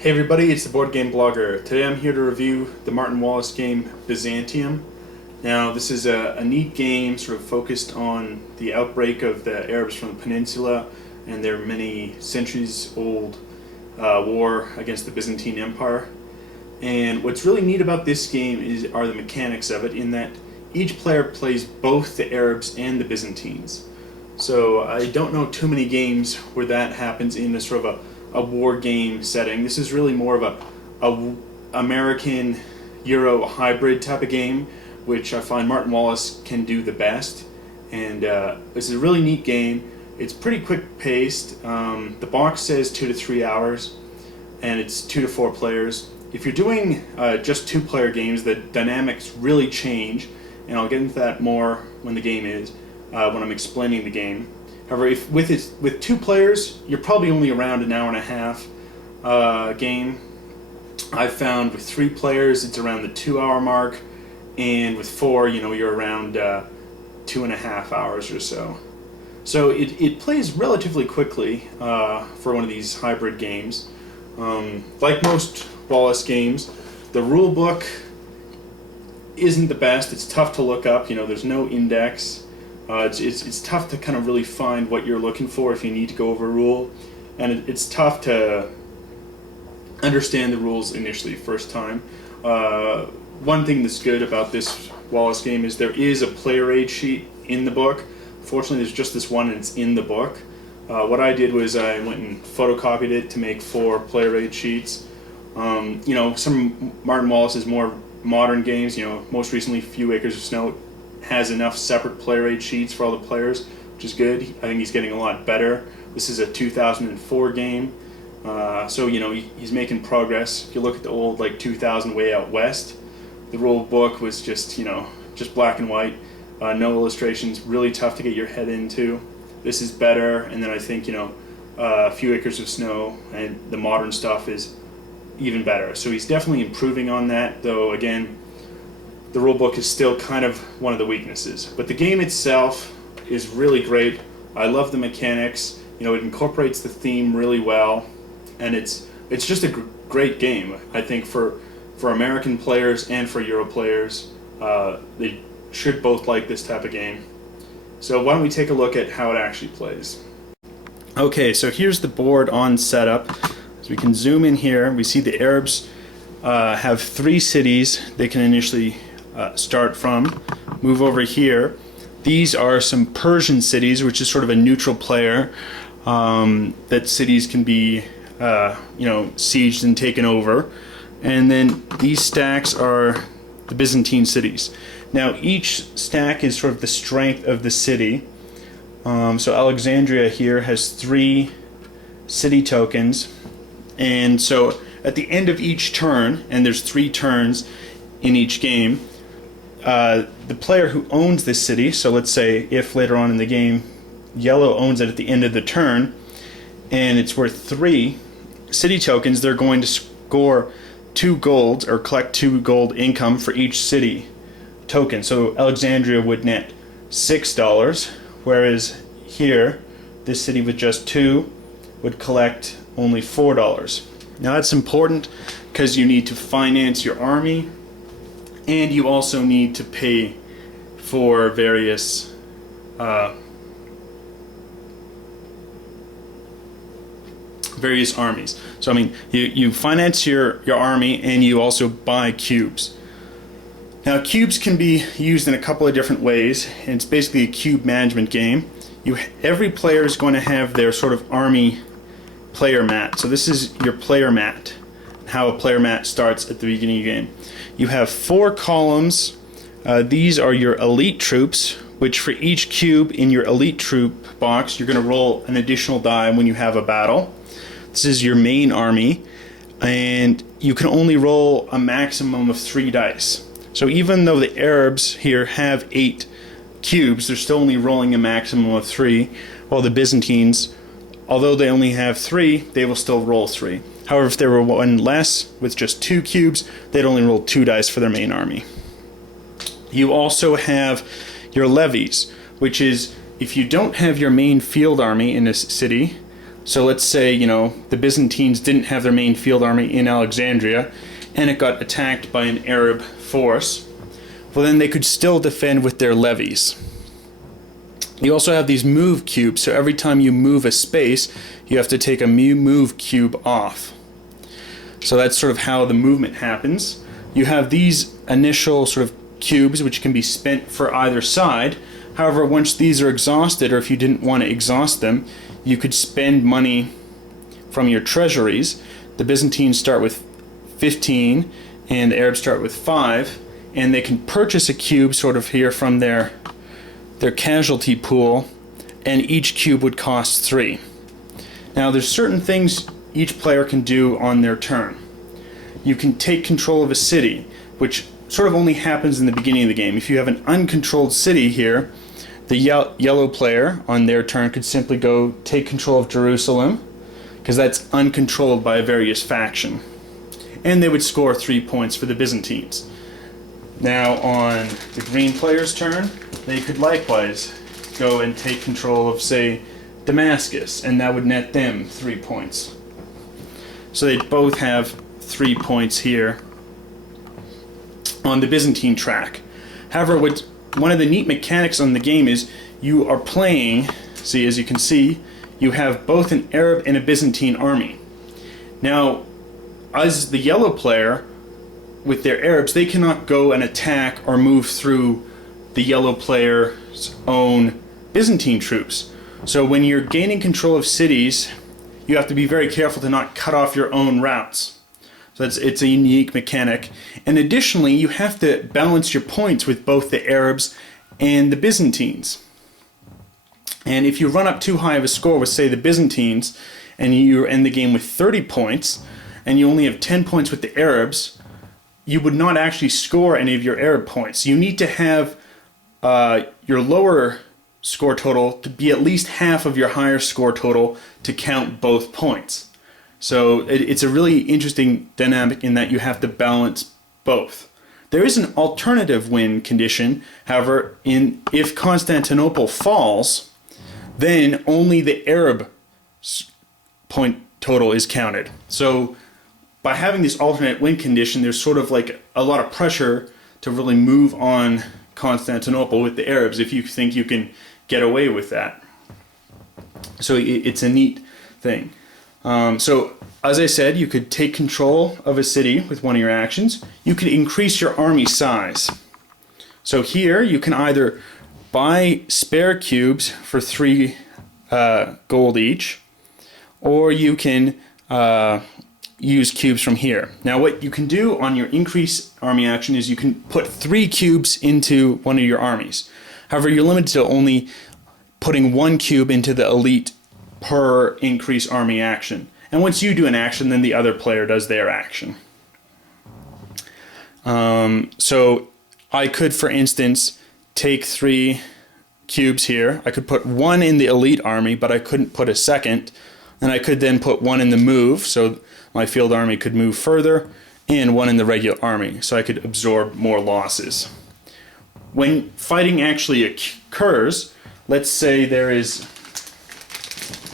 Hey everybody, it's the Board Game Blogger. Today I'm here to review the Martin Wallace game Byzantium. Now this is a neat game sort of focused on the outbreak of the Arabs from the peninsula and their many centuries old war against the Byzantine Empire. And what's really neat about this game are the mechanics of it, in that each player plays both the Arabs and the Byzantines. So I don't know too many games where that happens in a sort of a war game setting. This is really more of a American Euro hybrid type of game, which I find Martin Wallace can do the best. And this is a really neat game. It's pretty quick paced. The box says 2 to 3 hours, and it's 2 to 4 players. If you're doing just 2-player games, the dynamics really change, and I'll get into that more when the game is, when I'm explaining the game. However, if with 2 players, you're probably only around an hour and a half game. I've found with 3 players, it's around the 2-hour mark, and with 4, you're around 2.5 hours or so. So it plays relatively quickly for one of these hybrid games. Like most Wallace games, the rule book isn't the best. It's tough to look up. There's no index. It's tough to kind of really find what you're looking for if you need to go over a rule, and it's tough to understand the rules initially first time. One thing that's good about this Wallace game is there is a player aid sheet in the book. Fortunately, there's just this one, and it's in the book. What I did was I went and photocopied it to make 4 player aid sheets. Some Martin Wallace's more modern games, most recently Few Acres of Snow, has enough separate player aid sheets for all the players, which is good. I think he's getting a lot better. This is a 2004 game, so he's making progress. If you look at the old 2000 Way Out West, the rule book was just black and white, no illustrations, really tough to get your head into. This is better, and then I think Few Acres of Snow and the modern stuff is even better. So he's definitely improving on that, though again, the rulebook is still kind of one of the weaknesses. But the game itself is really great. I love the mechanics. It incorporates the theme really well, and it's just a great game. I think for American players and for Euro players, they should both like this type of game. So why don't we take a look at how it actually plays. Okay, so here's the board on setup. So we can zoom in here. We see the Arabs have 3 cities they can initially start from. Move over here. These are some Persian cities, which is sort of a neutral player. That cities can be sieged and taken over. And then these stacks are the Byzantine cities. Now each stack is sort of the strength of the city. So Alexandria here has 3 city tokens, and so at the end of each turn, and there's 3 turns in each game, the player who owns this city, so let's say if later on in the game yellow owns it at the end of the turn and it's worth 3 city tokens, they're going to score 2 gold or collect 2 gold income for each city token. So Alexandria would net $6, whereas here this city with just 2 would collect only $4. Now that's important because you need to finance your army, and you also need to pay for various armies. So you finance your army, and you also buy cubes. Now cubes can be used in a couple of different ways, and it's basically a cube management game. Every player is going to have their sort of army player mat. So this is your player mat, how a player mat starts at the beginning of the game. You have 4 columns. These are your elite troops, which for each cube in your elite troop box, you're going to roll an additional die when you have a battle. This is your main army, and you can only roll a maximum of 3 dice. So even though the Arabs here have 8 cubes, they're still only rolling a maximum of 3, while the Byzantines, although they only have 3, they will still roll 3. However, if there were one less, with just 2 cubes, they'd only roll 2 dice for their main army. You also have your levies, which is if you don't have your main field army in this city, So let's say, the Byzantines didn't have their main field army in Alexandria, and it got attacked by an Arab force. Well, then they could still defend with their levies. You also have these move cubes, so every time you move a space, you have to take a move cube off. So that's sort of how the movement happens. You have these initial sort of cubes which can be spent for either side. However, once these are exhausted, or if you didn't want to exhaust them, you could spend money from your treasuries. The Byzantines start with 15 and the Arabs start with 5, and they can purchase a cube sort of here from their casualty pool, and each cube would cost 3. Now there's certain things each player can do on their turn. You can take control of a city, which sort of only happens in the beginning of the game. If you have an uncontrolled city here, the yellow player on their turn could simply go take control of Jerusalem, because that's uncontrolled by a various faction. And they would score 3 points for the Byzantines. Now on the green player's turn, they could likewise go and take control of, say, Damascus, and that would net them 3 points. So they'd both have 3 points here on the Byzantine track. However, one of the neat mechanics on the game is you are playing, see, as you can see, you have both an Arab and a Byzantine army. Now, as the yellow player, with their Arabs, they cannot go and attack or move through the yellow player's own Byzantine troops. So when you're gaining control of cities, you have to be very careful to not cut off your own routes. So it's a unique mechanic. And additionally, you have to balance your points with both the Arabs and the Byzantines. And if you run up too high of a score with, say, the Byzantines, and you end the game with 30 points, and you only have 10 points with the Arabs, you would not actually score any of your Arab points. You need to have your lower score total to be at least half of your higher score total to count both points. So it's a really interesting dynamic in that you have to balance both. There is an alternative win condition, however, if Constantinople falls, then only the Arab point total is counted. So by having this alternate win condition, there's sort of like a lot of pressure to really move on Constantinople with the Arabs if you think you can get away with that. So it's a neat thing. So as I said, you could take control of a city with one of your actions. You could increase your army size. So here you can either buy spare cubes for 3 gold each, or you can use cubes from here. Now what you can do on your increase army action is you can put 3 cubes into one of your armies. However, you're limited to only putting 1 cube into the elite per increase army action. And once you do an action, then the other player does their action. So I could, for instance, take 3 cubes here. I could put 1 in the elite army, but I couldn't put a second. And I could then put 1 in the move, so my field army could move further, and 1 in the regular army, so I could absorb more losses. When fighting actually occurs, let's say there is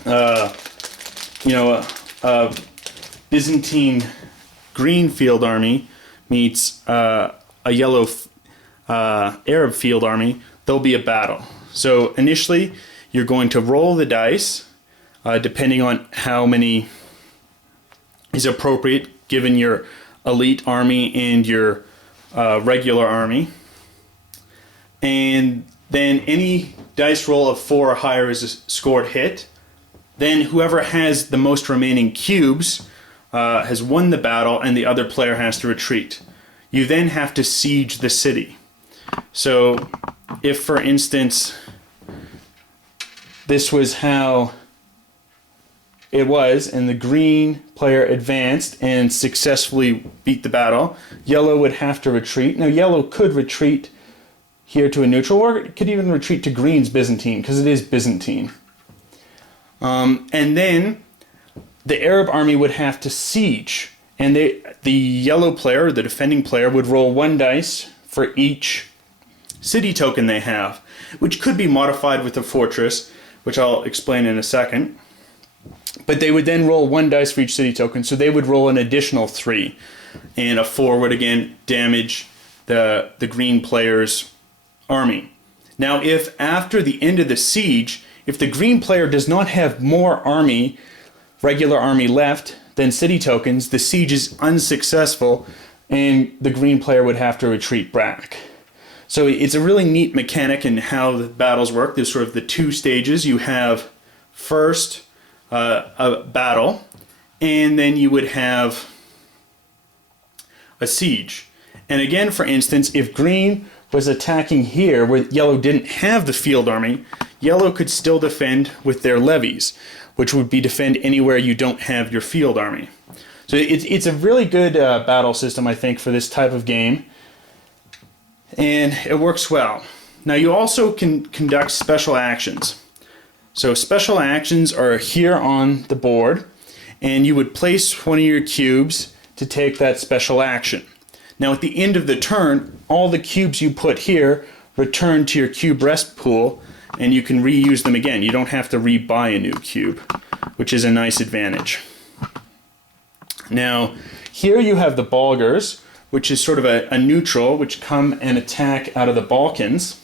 a Byzantine green field army meets a yellow Arab field army, there'll be a battle. So initially, you're going to roll the dice, depending on how many is appropriate given your elite army and your regular army. And then any dice roll of 4 or higher is a scored hit. Then whoever has the most remaining cubes has won the battle, and the other player has to retreat. You then have to siege the city. So if, for instance, this was how it was, and the green player advanced and successfully beat the battle, yellow would have to retreat. Now yellow could retreat here to a neutral, or it could even retreat to green's Byzantine, because it is Byzantine. And then the Arab army would have to siege, and the yellow player, the defending player, would roll 1 dice for each city token they have, which could be modified with a fortress, which I'll explain in a second. But they would then roll 1 dice for each city token, so they would roll an additional 3. And a 4 would again damage the green player's army. Now, if after the end of the siege, if the green player does not have more army, regular army left than city tokens, the siege is unsuccessful and the green player would have to retreat back. So it's a really neat mechanic in how the battles work. There's sort of the 2 stages. You have first a battle, and then you would have a siege. And again, for instance, if green was attacking here where yellow didn't have the field army, yellow could still defend with their levies, which would be defend anywhere you don't have your field army. So it's a really good battle system, I think, for this type of game. And it works well. Now you also can conduct special actions. So special actions are here on the board, and you would place one of your cubes to take that special action. Now at the end of the turn, all the cubes you put here return to your cube rest pool, and you can reuse them again. You don't have to re-buy a new cube, which is a nice advantage. Now here you have the Bulgars, which is sort of a neutral, which come and attack out of the Balkans.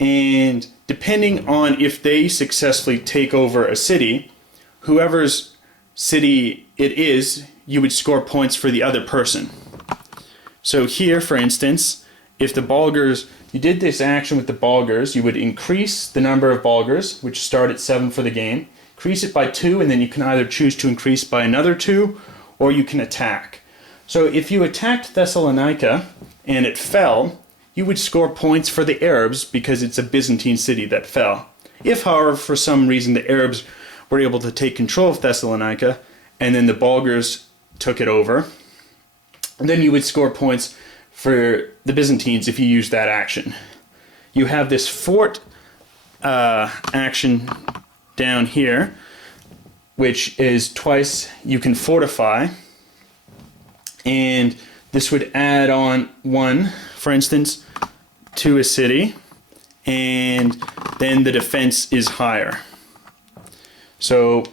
And depending on if they successfully take over a city, whoever's city it is, you would score points for the other person. So here, for instance, if the Bulgars, you did this action with the Bulgars, you would increase the number of Bulgars, which start at 7 for the game, increase it by 2, and then you can either choose to increase by another 2, or you can attack. So if you attacked Thessalonica and it fell, you would score points for the Arabs because it's a Byzantine city that fell. If, however, for some reason the Arabs were able to take control of Thessalonica and then the Bulgars took it over, then you would score points for the Byzantines if you used that action. You have this fort action down here, which is twice you can fortify, and this would add on 1, for instance, to a city, and then the defense is higher. So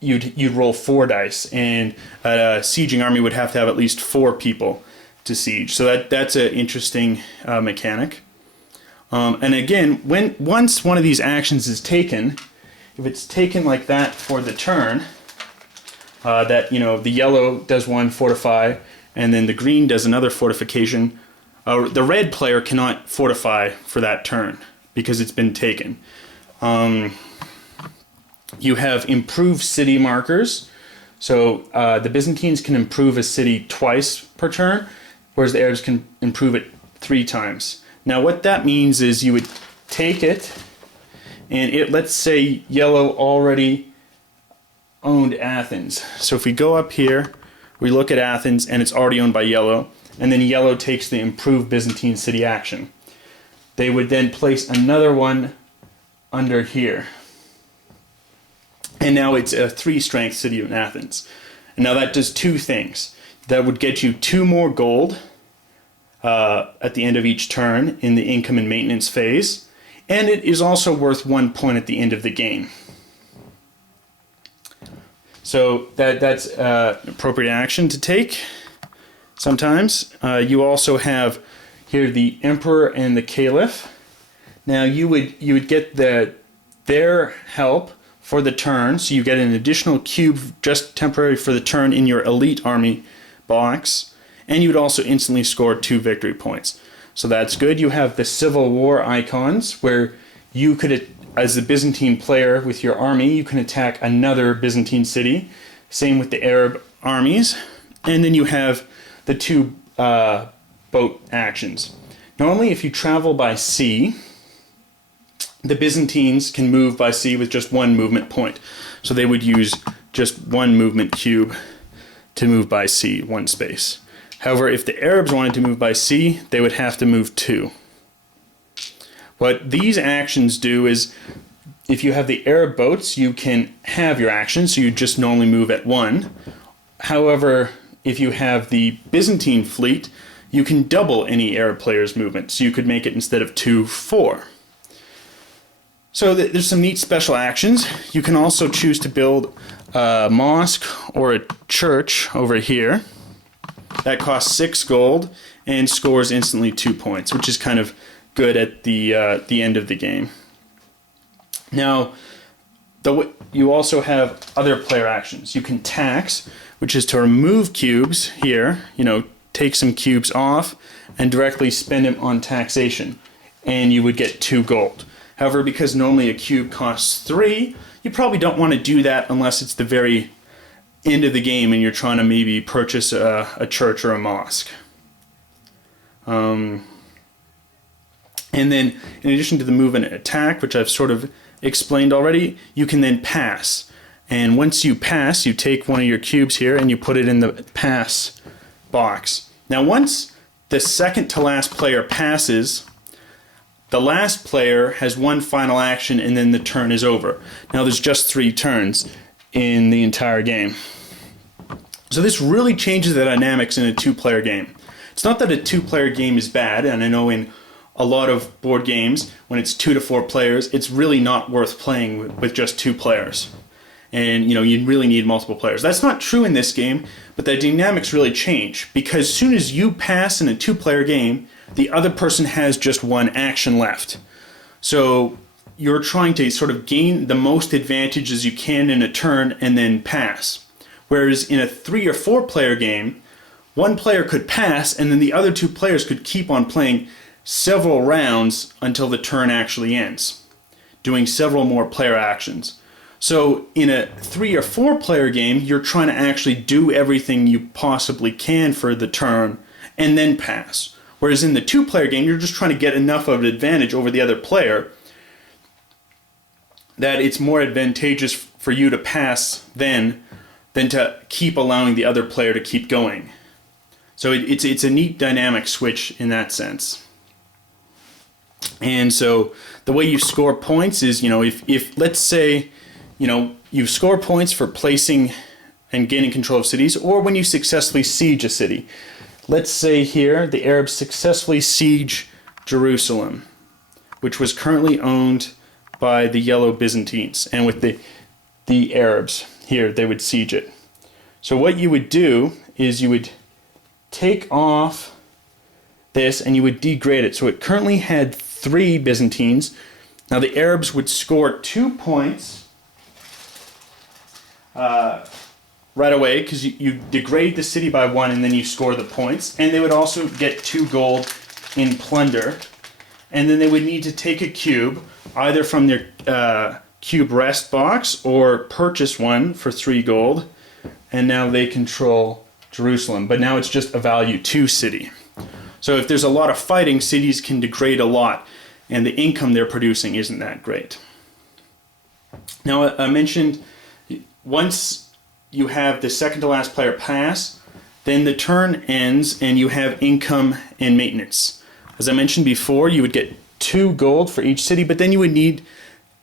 you'd roll 4 dice, and a sieging army would have to have at least 4 people to siege. So that's an interesting mechanic. And again, once one of these actions is taken, if it's taken like that for the turn, that the yellow does 1 fortify, and then the green does another fortification, the red player cannot fortify for that turn because it's been taken. You have improved city markers. So the Byzantines can improve a city twice per turn, whereas the Arabs can improve it 3 times. Now what that means is you would take it, and let's say yellow already owned Athens. So if we go up here, we look at Athens, and it's already owned by yellow, and then yellow takes the improved Byzantine city action. They would then place another one under here. And now it's a 3-strength city of Athens. And now that does 2 things. That would get you 2 more gold at the end of each turn in the income and maintenance phase, and it is also worth 1 point at the end of the game. So that's an appropriate action to take sometimes. You also have here the Emperor and the Caliph. Now you would get their help for the turn, so you get an additional cube just temporary for the turn in your elite army box, and you would also instantly score 2 victory points. So that's good. You have the Civil War icons, where you could, as the Byzantine player with your army, you can attack another Byzantine city. Same with the Arab armies. And then you have the 2 boat actions. Normally, if you travel by sea, the Byzantines can move by sea with just 1 movement point. So they would use just 1 movement cube to move by sea, 1 space. However, if the Arabs wanted to move by sea, they would have to move 2. What these actions do is, if you have the Arab boats, you can have your action, so you just normally move at 1. However, if you have the Byzantine fleet, you can double any Arab player's movement, so you could make it, instead of 2, 4. So there's some neat special actions. You can also choose to build a mosque or a church over here. That costs 6 gold and scores instantly 2 points, which is kind of good at the end of the game. Now, you also have other player actions. You can tax, which is to remove cubes here, take some cubes off and directly spend them on taxation, and you would get 2 gold. However, because normally a cube costs 3, you probably don't want to do that unless it's the very end of the game and you're trying to maybe purchase a church or a mosque. And then, in addition to the move and attack, which I've sort of explained already, you can then pass. And once you pass, you take one of your cubes here and you put it in the pass box. Now, once the second to last player passes, the last player has one final action and then the turn is over. Now, there's just 3 turns in the entire game. So this really changes the dynamics in a 2-player game. It's not that a 2-player game is bad, and I know in a lot of board games, when it's 2 to 4 players, it's really not worth playing with just 2 players. And you really need multiple players. That's not true in this game, but the dynamics really change, because as soon as you pass in a 2-player game, the other person has just 1 action left. So you're trying to sort of gain the most advantage as you can in a turn and then pass. Whereas in a 3 or 4 player game, 1 player could pass and then the other 2 players could keep on playing several rounds until the turn actually ends, doing several more player actions. So in a 3 or 4 player game, you're trying to actually do everything you possibly can for the turn and then pass. Whereas in the 2-player game, you're just trying to get enough of an advantage over the other player that it's more advantageous for you to pass than to keep allowing the other player to keep going. So it's a neat dynamic switch in that sense. And so the way you score points is, if let's say, you score points for placing and gaining control of cities, or when you successfully siege a city. Let's say here the Arabs successfully siege Jerusalem, which was currently owned by the yellow Byzantines, and with the Arabs here, they would siege it. So what you would do is you would take off this and you would degrade it. So it currently had 3 Byzantines. Now the Arabs would score 2 points right away, because you degrade the city by 1 and then you score the points. And they would also get 2 gold in plunder. And then they would need to take a cube, either from their cube rest box or purchase one for 3 gold. And now they control Jerusalem. But now it's just a value 2 city. So if there's a lot of fighting, cities can degrade a lot, and the income they're producing isn't that great. Now, I mentioned once you have the second to last player pass, then the turn ends and you have income and maintenance. As I mentioned before, you would get 2 gold for each city, but then you would need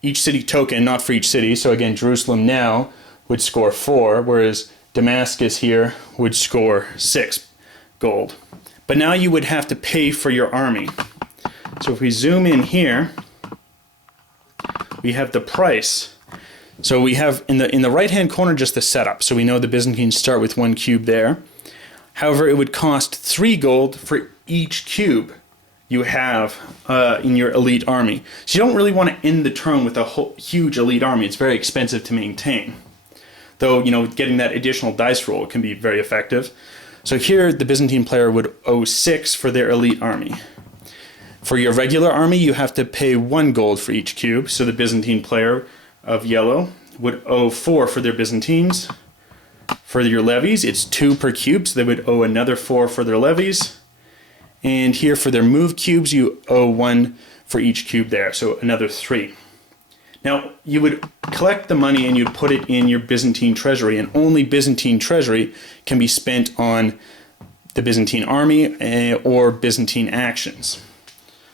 each city token, not for each city. So again, Jerusalem now would score 4, whereas Damascus here would score 6 gold. But now you would have to pay for your army. So if we zoom in here, we have the price. So we have in the right-hand corner just the setup. So we know the Byzantines start with 1 cube there. However, it would cost 3 gold for each cube you have in your elite army. So you don't really want to end the turn with a huge elite army. It's very expensive to maintain. Though, getting that additional dice roll can be very effective. So here, the Byzantine player would owe 6 for their elite army. For your regular army, you have to pay 1 gold for each cube. So the Byzantine player of yellow would owe 4 for their Byzantines. For your levies, it's 2 per cube, so they would owe another 4 for their levies. And here for their move cubes, you owe 1 for each cube there, so another 3. Now, you would collect the money and you'd put it in your Byzantine treasury, and only Byzantine treasury can be spent on the Byzantine army or Byzantine actions.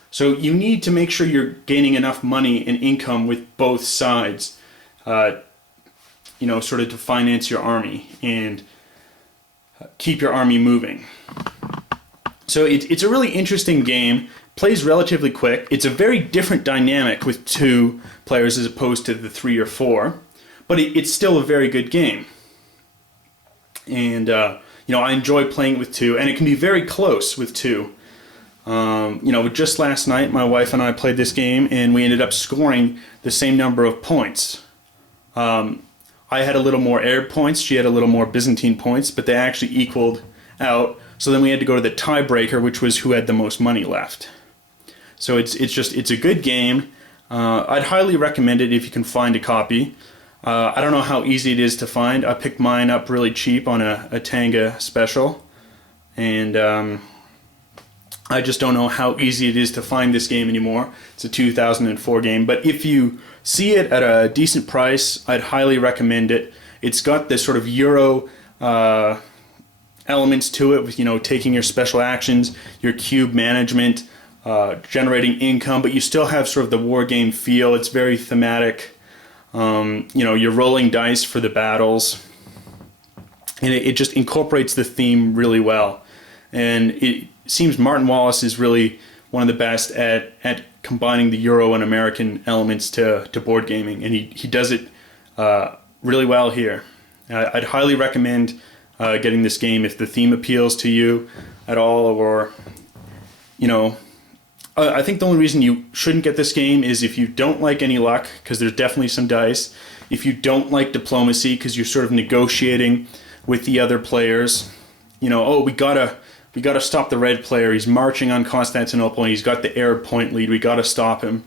So you need to make sure you're gaining enough money and income with both sides, sort of to finance your army and keep your army moving. So it's a really interesting game. Plays relatively quick. It's a very different dynamic with 2 players as opposed to the 3 or 4. but it's still a very good game. And I enjoy playing it with two, and it can be very close with two. Just last night, my wife and I played this game, and we ended up scoring the same number of points. I had a little more Arab points, she had a little more Byzantine points, but they actually equaled out. So then we had to go to the tiebreaker, which was who had the most money left. So it's a good game. I'd highly recommend it if you can find a copy. I don't know how easy it is to find. I picked mine up really cheap on a Tanga special, and I just don't know how easy it is to find this game anymore. It's a 2004 game, but if you see it at a decent price, I'd highly recommend it. It's got this sort of Euro elements to it, with taking your special actions, your cube management, generating income, but you still have sort of the war game feel. It's very thematic. You're rolling dice for the battles, and it just incorporates the theme really well. And it seems Martin Wallace is really one of the best at combining the Euro and American elements to board gaming, and he does it really well here. I'd highly recommend getting this game if the theme appeals to you at all, or I think the only reason you shouldn't get this game is if you don't like any luck, because there's definitely some dice. If you don't like diplomacy, because you're sort of negotiating with the other players. We gotta stop the red player. He's marching on Constantinople and he's got the Arab point lead. We gotta stop him.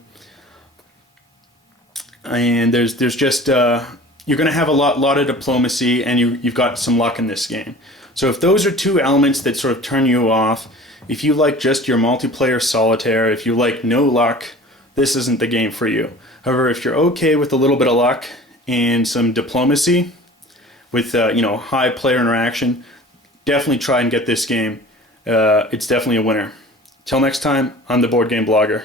And there's just you're gonna have a lot of diplomacy, and you've got some luck in this game. So if those are two elements that sort of turn you off, if you like just your multiplayer solitaire, if you like no luck, this isn't the game for you. However, if you're okay with a little bit of luck and some diplomacy with high player interaction, definitely try and get this game. It's definitely a winner. Till next time, I'm the Board Game Blogger.